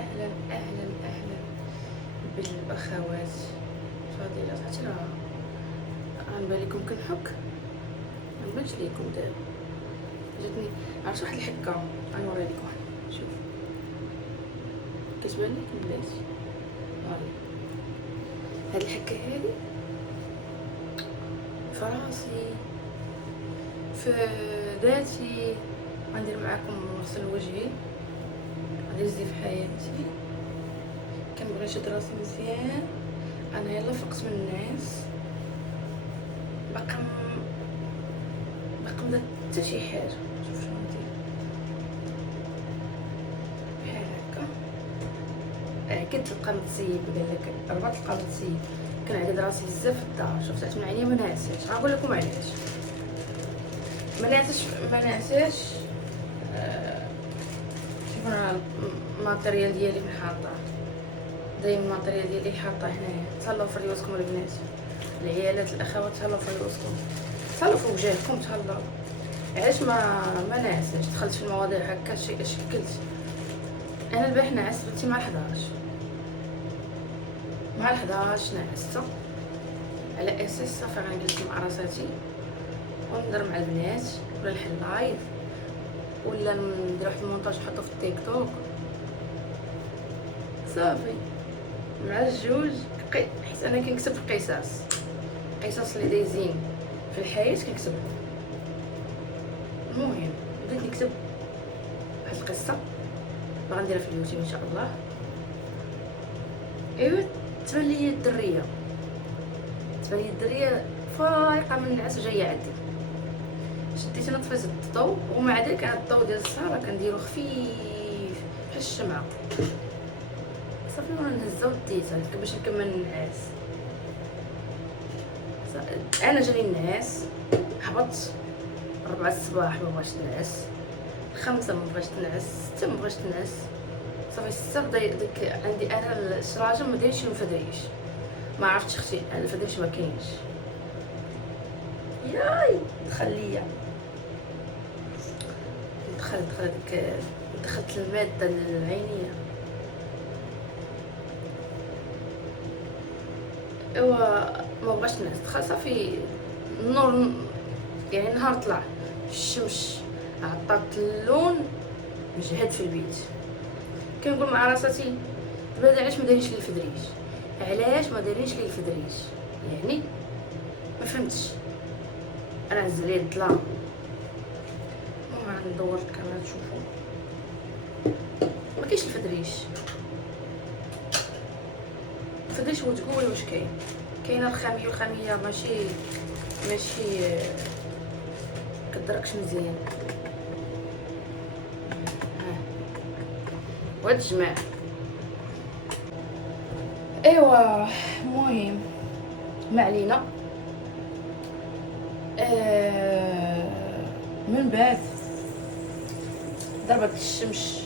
اهلا اهلا اهلا بالاخوات فضيلات. حتى راه غنبان لكم كنحك، مبانش ليكم دابا. جاتني عرفت واحد الحكه، غنوري لكم واحد. شوف كتبان لكم بلاتي هاد الحكه هادي فراسي في ذاتي. غندير معاكم غسل وجهي، غادي نزيد في حياتي، كنبغي نشد راسي مزيان. انا يلا فقت من الناس، باقا مدات حتى شي حاجه. شوف شنو ندير بحال هكا. عكيت القمت سيب، قال لك ربط القمت سيب. كنعقد راسي بزاف في الدار، شفت عاد من عينيا ما نعساش. غنقول لكم علاش ما نعساش. شوف انا الماتيريال ديالي فين حاطاه، دايما الماتيريال ديالي حاطاه هنايا. تهلاو في ريوسكم البنات، العيالات الاخوات، تهلاو في ريوسكم، تهلاو في وجهكم، تهلاو. علاش ما نعساش؟ دخلت في المواضيع هكا شكلت. انا البارح نعست بنتي مع 11 نعست على اساس صافي غنجلس مع راساتي ونهضر مع البنات، ولا نحل لايف، ولا ندير واحد المونتاج نحطو في التيك توك. صافي مع الجوج حيت انا كنكتب قصص اللي دايزين في الحياه كنكتبهم. المهم بديت نكتب واحد القصه باغا نديرها في اليوتيوب ان شاء الله. ايوا تبان لي الدريه فايقه من النعاس جايه عندي. شديت انا طفيت الضوء، ومع ذلك انا الضوء ديال الصاله كنديرو خفيف بحال الشمعه. صافي وانا نهزها وديتها باش نكمل النعاس. انا جاني النعاس، هبطت 4 الصباح ما بغاش نعس، 5 ما بغاش نعس، 6 ما بغاش نعس. صافي 6 بدا ديك عندي انا الشراجم ما دايرش الفدريش، ما عرفتش اختي الفدريش ما كاينش. ياي دخلت الماده العينيه. ايوا ما بغاش نعس، دخل صافي النور، يعني النهار طلع، الشمس عطات اللون مجهد في البيت. كنقول مع راساتي دابا علاش ما دايرينش لي الفدريش، يعني ما فهمتش. انا عز عليا الظلام. المهم غندور الكاميرا تشوفوا ما كاينش الفدريش هو تقولي واش كاينه الخاميه ماشي كدركش مزيان. وهاد الجماع ايوا المهم ما علينا. من بعد ضربت الشمس،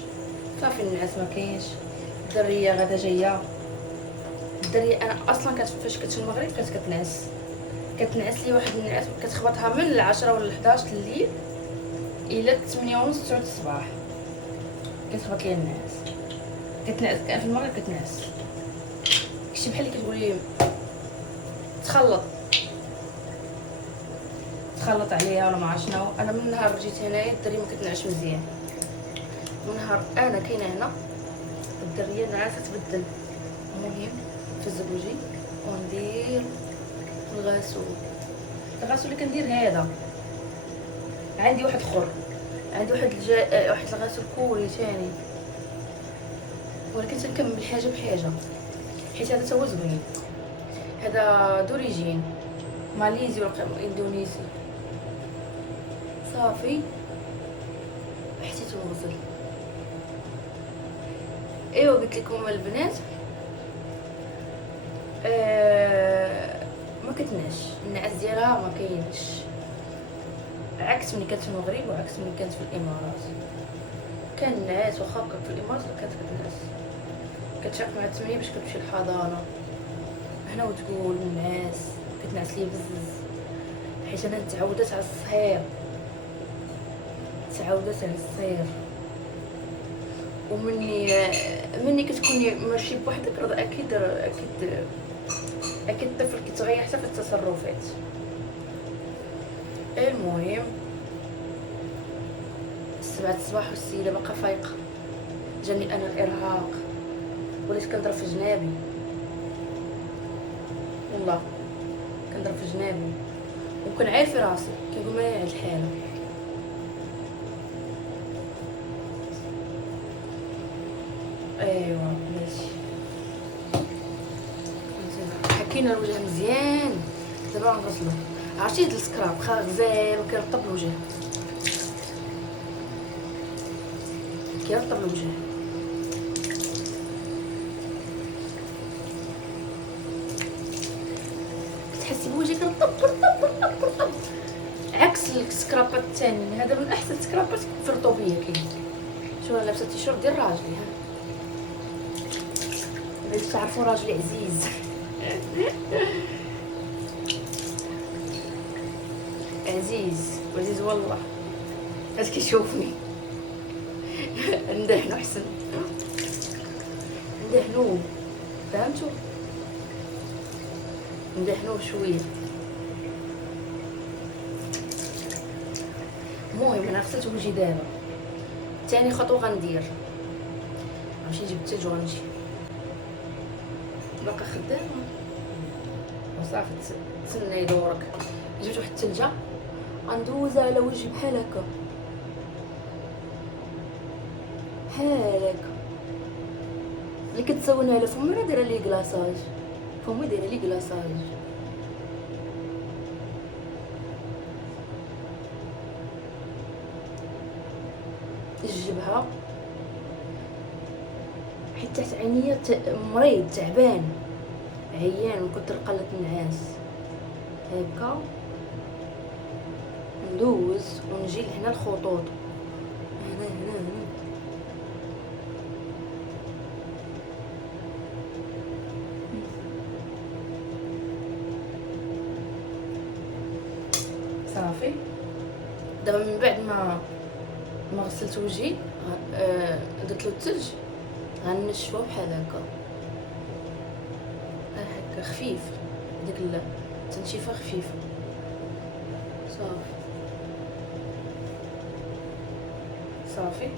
صافي النعاس ما كاينش. الدريه غدا جايه. الدريه انا اصلا فاش كنت في المغرب كانت كتنعس لي واحد النعاس، كتخبطها من 10 ولا 11 الليل الى 8 ونص 9 الصباح. كتخبط لي النعاس، كتنعس كان في المغرب كتنعس كشي بحال اللي كتقولي تخلط عليها ولا ما عرفت شنو. انا من نهار جيت هنايا الدريه ما كتنعش مزيان. من نهار انا كاينه هنا الدريه نعاسه تبدل. المهم نفز بوجهي وندير الغسول اللي كندير هذا. عندي واحد اخر، عندي واحد الغسول كوري ثاني، ولكن تنكمل حاجه بحاجه حيت هذا تا هو زوين. هذا دوريجين ماليزي ولا اندونيسي. صافي حسيت نغسل. ايوا قلت لكم البنات ما كتنعش النعاس ديالها ما كاينش، عكس ملي كانت في المغرب وعكس ملي كانت في الامارات. كان النعاس واخا كنت في الامارات كانت كتنعس، كتشاف مع 8 باش كتمشي للحضانه. هنا وتقول النعاس كتنعس لي بزز حيت انا تعودت على الصهير. ومني كتكوني ماشي بوحدك، راه اكيد الطفل كيتغير حتى في التصرفات. المهم 7 الصباح والسيده باقا فايقه، جاني انا الارهاق، وليت كنضرب في جنابي، والله كنضرب في جنابي وكنعاير في راسي، كنقول ما هي هاد الحاله. ايوا ماشي، حكينا الوجه مزيان، دابا غنغسلو. عرفتي هاد السكراب غزال وكيرطب الوجه، كيرطب الوجه. كتحسي بوجهك رطب رطب رطب رطب، عكس السكرابات الثانيين. هذا من احسن السكرابات في الرطوبيه كاين. شو انا لابسه تيشيرت ديال راجلي، ها باش تعرفوا راجلي عزيز. عزيز وعزيز والله، باش كيشوفني. ندهنو احسن، ندهنو، فهمتوا؟ ندهنوه شويه. المهم انا غسلت وجهي دابا. ثاني خطوه غندير، غنمشي نجيب الثلج وغنمشي. باقا خدامه وصافي، تسناي دورك. جبت واحد الثلجه غندوزها على وجهي بحال هكا، بحال هكا. اللي كتسولني على فمي راه دايره لي كلاصاج، فمي دايره لي كلاصاج. الجبهه حيت تحت عينيا مريض تعبان عيان من كتر قله النعاس. هكا ندوز ونجي لهنا الخطوط، هنا صافي. دابا من بعد ما غسلت وجهي، درت له الثلج، غنشفوه بحال هكا، هكا خفيف، ديك التنشيفه خفيفه. صافي صافي.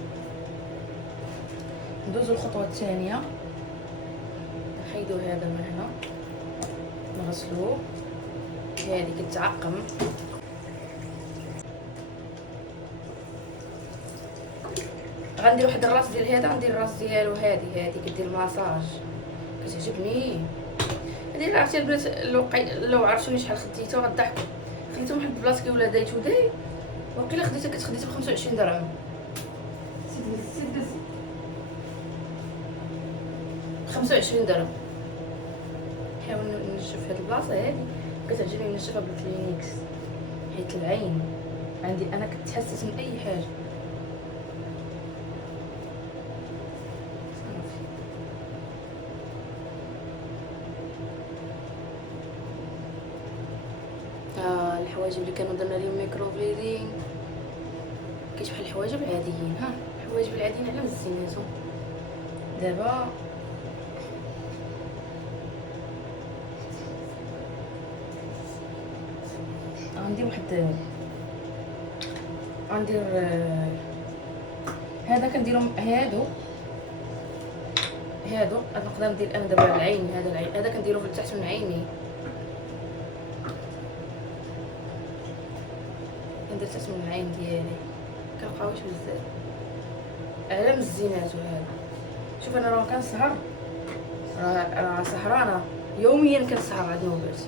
ندوزو الخطوه الثانيه، نحيدو هذا من هنا، نغسلوه. هذه كتعقم، غندير واحد الراس ديال هذا، غندير الراس ديالو. هذه كدير ماساج، كتعجبني هذه. عرفتي البنات لو عرفتوني شحال خديتها غضحكوا. خديتها واحد البلاصه كيولى دايت وداي، وقيله خديتها ب 25 درهم. 25 درهم. نحاول نشوف هاد البلاصه هادي، كتعجبني نشوفها بالكلينيكس، حيت العين عندي انا كتحسس من اي حاجه. الحواجب اللي كانوا درنا لهم ميكرو بليدين كيشبح الحواجب العاديين. ها الحواجب العاديين على مزيناتهم. دابا غندير غندير هذا كنديرهم هادو نقدر ندير انا دابا العين. هذا كنديرو في تحت من عيني، كندير تحت من العين ديالي، كنبقاوش بزاف على مزيناتو. هذا شوف انا راه كنسهر، راه سهرانه يوميا، كنسهر عاد نوبات.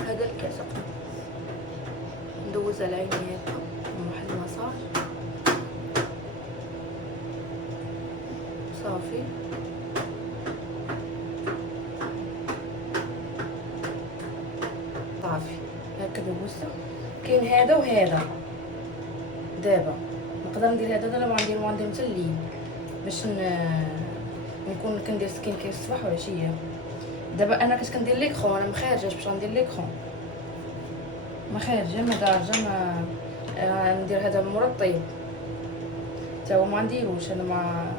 هذا الكاسه ندوز على عيني هكا واحد المساج. صافي طافي هكا دوزته. كاين هذا وهذا. دابا نقدر ندير هذا، دابا غندير حتى الليل باش نكون كندير سكين كير الصباح وعشيه. دابا انا كندير ليكرون، انا مخارجه باش غندير ليكرون، ما خارجه ما دارجه، ما ندير هذا مرطب تا هو ما نديروش انا،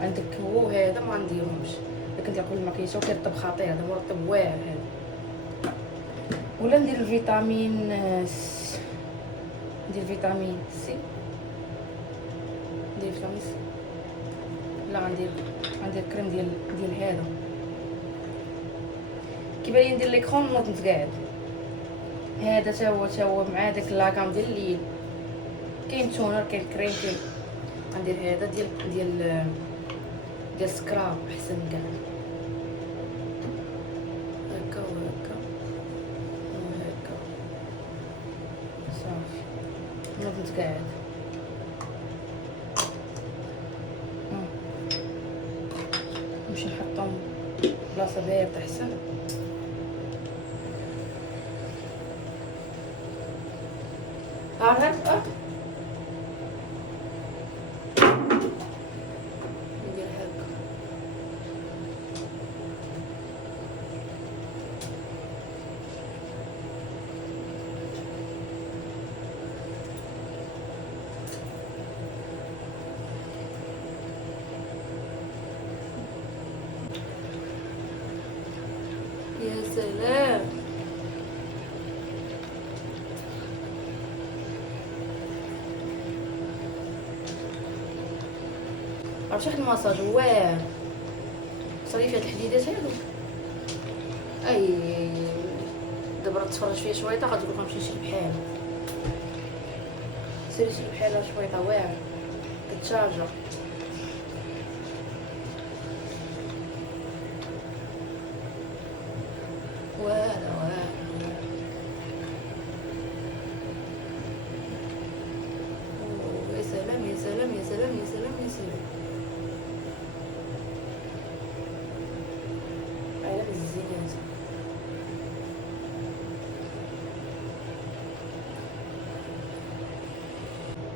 عندك هو هذا ما نديرهمش، لكن تاكل المكياج وكيرطب خطير، هذا مرطب واعر هذا. ولا ندير الفيتامين ندير فيتامين سي، ندير فيتامين سي. لا غندير كريم ديال هذا. كيبان لي ندير ليكرون نوض نتقاعد. هذا تا هو مع داك لاكام ديال الليل. كاين تونر، كاين كريم، كاين غندير هذا ديال سكراب احسن كاع. هكا وهكا وهكا صافي نوض نتقاعد. نمشي نحطهم بلاصه بارده احسن. عارف ندير هكا. يا سلام، عرفتي واحد الماساج واعر صافي فيه هاد الحديدات هادو. اي دابا تفرج فيه شويطه غتقول لك نمشي نشري بحال، سيري شري بحال شويطه واعر كتشارجا. واعر يا سلام يا سلام يا سلام يا سلام يا سلام. على الزينات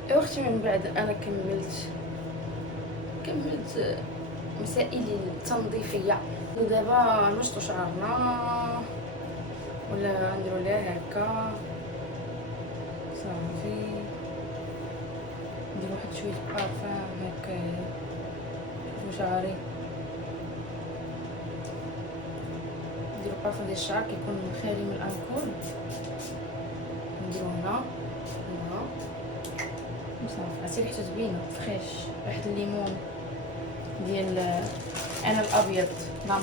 يا اختي. من بعد انا كملت مسائل التنظيفيه. ودابا نشطو شعرنا ولا نديرو ليها هكا صافي. ندير واحد شويه بارفان هكا في شعري. ندير بارفان ديال الشعر كيكون خالي من الالكول. نديرو هنا صافي. عرفتي ريحته زوينه فريش، ريحه الليمون ديال انا الابيض، لا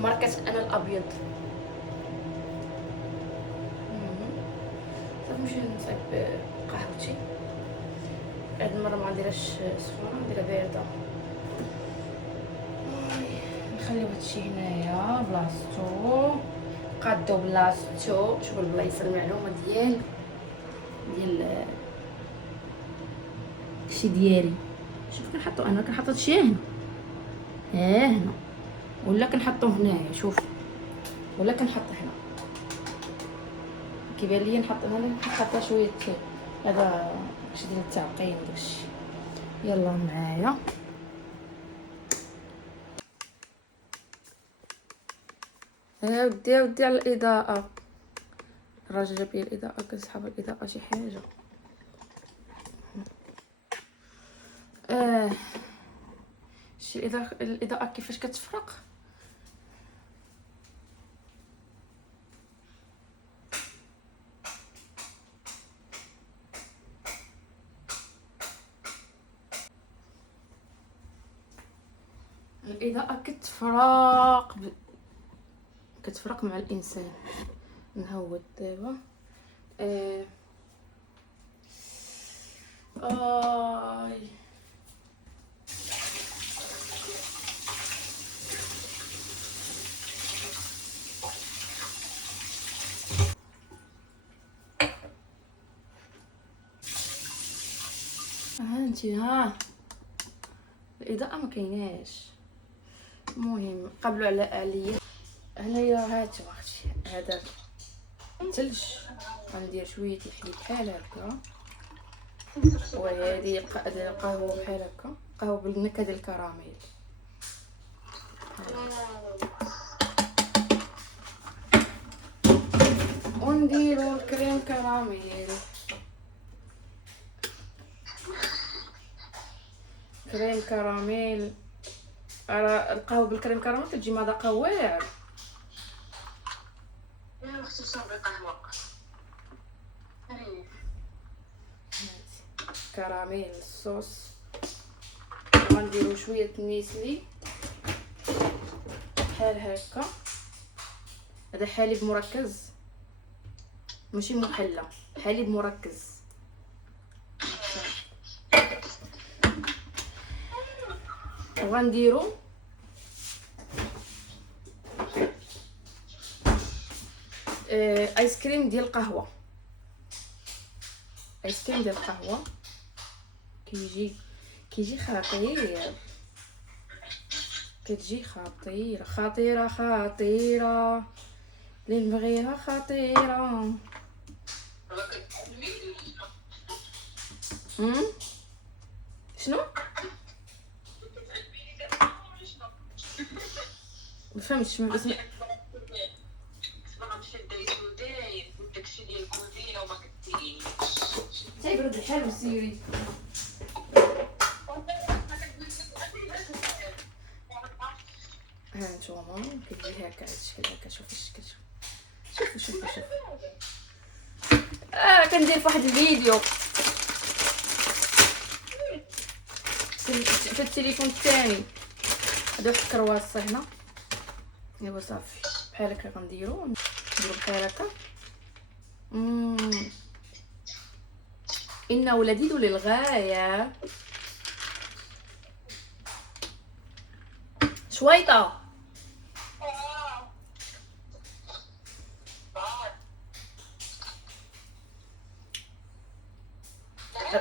ماركه انا الابيض. صافي نمشي نصايب قهوتي. هاد المره ما نديرهاش سخونه، نديرها بارده. نخليو هادشي هنايا بلاصتو، قادو بلاصتو. شوفوا البلايص المعلومه ديال الشي ديالي. شوف كنحطو انا كنحط هادشي هنا ولا كنحطو هنايا. شوف ولا كنحط هنا. كيبان ليا نحط هنا، نحط شويه هذا داكشي ديال التعقيم داكشي. يلا معايا ودي على الاضاءه. الراجل جاب لي الاضاءه، كنسحب الاضاءه شي حاجه. شي الاضاءه كيفاش كتفرق. الاضاءه كتفرق مع الانسان. نهود دابا. هانتي الاضاءه ما كايناش. المهم قبلوا عليا هنايا. هاتوا اختي هذا الثلج، غندير شويه الحليب بحال هكا، وهذه قهوه بحال هكا، قهوه بالنكهه ديال الكراميل. ونديرو الكريم كراميل. كريم كراميل. راه القهوه بالكريم كراميل كتجي مذاقها واعر. يا اختي صافي قهوه كراميل الصوص. غنديرو شويه الميسلي بحال هكا. هذا حليب مركز ماشي محلى، حليب مركز. وغنديرو ايس كريم ديال القهوه. ايس كريم ديال القهوه كيجي خطير. كتجي خطيره خطيره خطيره اللي نبغيها خطيره. شنو ما فهمتش بس تيبرد الحال وسيري. ها نتوما كتجي هكا هادشي هكا. شوفي الشكل، شوفي كندير فواحد الفيديو في التليفون الثاني. هذا واحد الكرواس هنا. ايوا صافي بحال هكا غنديرو بحال هكا. انه لذيذ للغايه. شويطه.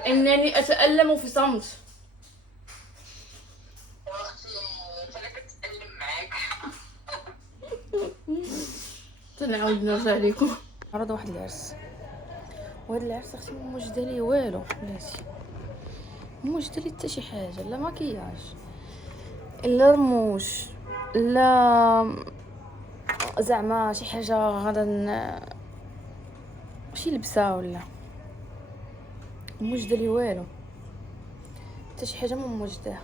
انني اتألم في صمت. نعاود نرجع لكم. عرض واحد العرس، وهذا العرس اختي موجده لي والو بلاتي. موجده لي حتى شي حاجه، لا مكياج لا رموش لا زعما شي حاجه غادا شي لبسه ولا موجده لي والو. حتى شي حاجه موجده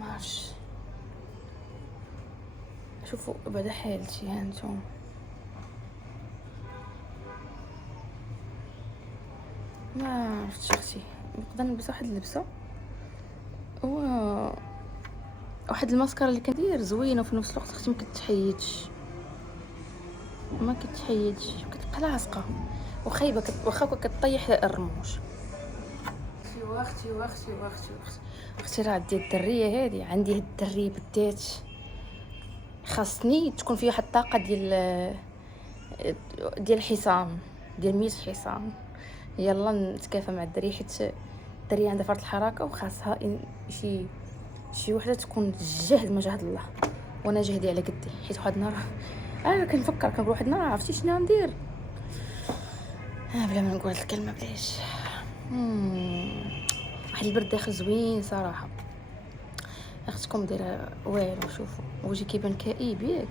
ما عرفتش. شوفوا بعدا حالتي هانتوما. ما عرفتش اختي نقدر نلبس واحد اللبسه واحد الماسكارا اللي كندير زوينه وفي نفس الوقت اختي ما كتحيدش كتبقى لاصقه وخايبه واخا كطيح الرموش. اختي راه عندي الدريه هذه، عندي هاد الدريه بالذات خاصني تكون فيها واحد الطاقه ديال الحصان، ديال 100 حصان. يلا نتكافى مع الدريه حيت الدريه عندها فرط الحركه وخاصها شي وحده تكون جهد ما جهد الله، وانا جهدي على قدي. حيت واحد النهار انا كنفكر كنقول واحد النهار عرفتي شنو ندير بلا ما نقول هاد الكلمه بلاش. واحد البرد داخل زوين صراحه. اختكم دايره والو. شوفوا وجهي كيبان كئيب ياك.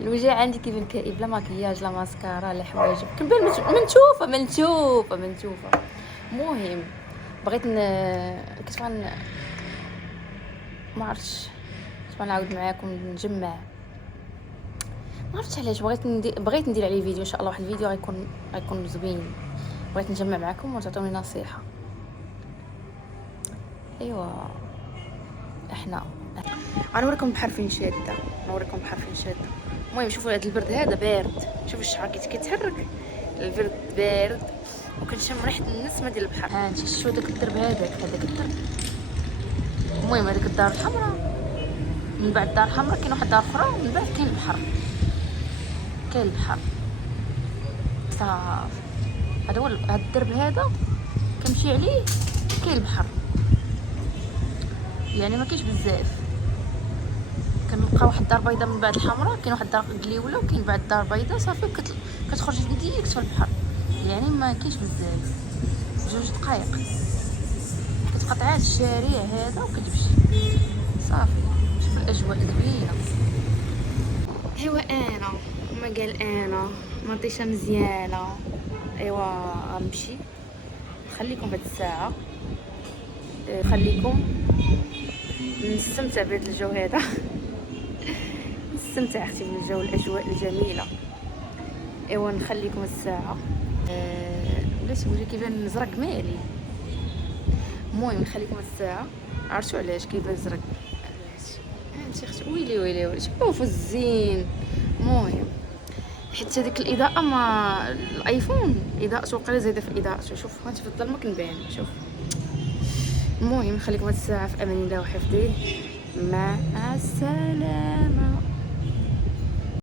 الوجه عندي كيبان كئيب، لا مكياج لا ماسكارا لا حوايج، كنبان منتوفه. المهم بغيت ما عرفتش نعاود معاكم نجمع. ما عرفتش علاش بغيت ندير عليه فيديو ان شاء الله. واحد الفيديو غيكون زوين. بغيت نجمع معكم وتعطوني نصيحه. ايوا احنا غنوريكم بحر فين شاده. المهم شوفوا هذا البرد هذا بارد. شوفوا الشعر كيتحرك. البرد بارد وكنشم ريحه النسمه ديال البحر. ها انت شوفوا داك الدرب هذاك الدرب. المهم هذيك الدار الحمراء، من بعد الدار الحمراء كاين واحد الدار اخرى، ومن بعد كاين البحر صافي. هذا هو هذا الدرب هذا كنمشي عليه كاين البحر، يعني ما كاينش بزاف. كنلقى واحد الدار بيضاء من بعد الحمراء، كاين واحد الدار قليوله، وكاين بعد الدار بيضاء صافي. كتخرج ديريكت في البحر، يعني ما كاينش بزاف. 2 دقائق كتقطع هذا الشارع هذا وكتمشي صافي. شوف الاجواء زوينه. ايوا انا ما قال انا مطيشه مزيانه ايوا غنمشي نخليكم بهاد الساعه، خليكم نستمتع بهذا الجو هذا. نستمتع اختي بالجو، الاجواء الجميله. ايوا نخليكم الساعه بلاتي وجهي كيبان زرق مالي. المهم نخليكم الساعه. عرفتوا علاش كيبان زرق؟ هانتي اختي، ويلي ويلي ويلي شوفوا الزين. المهم حيت هذيك الاضاءه، ما الايفون اضاءته قليله زايده في اضاءته. شوف هانتي في الظلمه كنبان. شوف المهم نخليكم هاد الساعه في امان الله وحفظه. مع السلامه.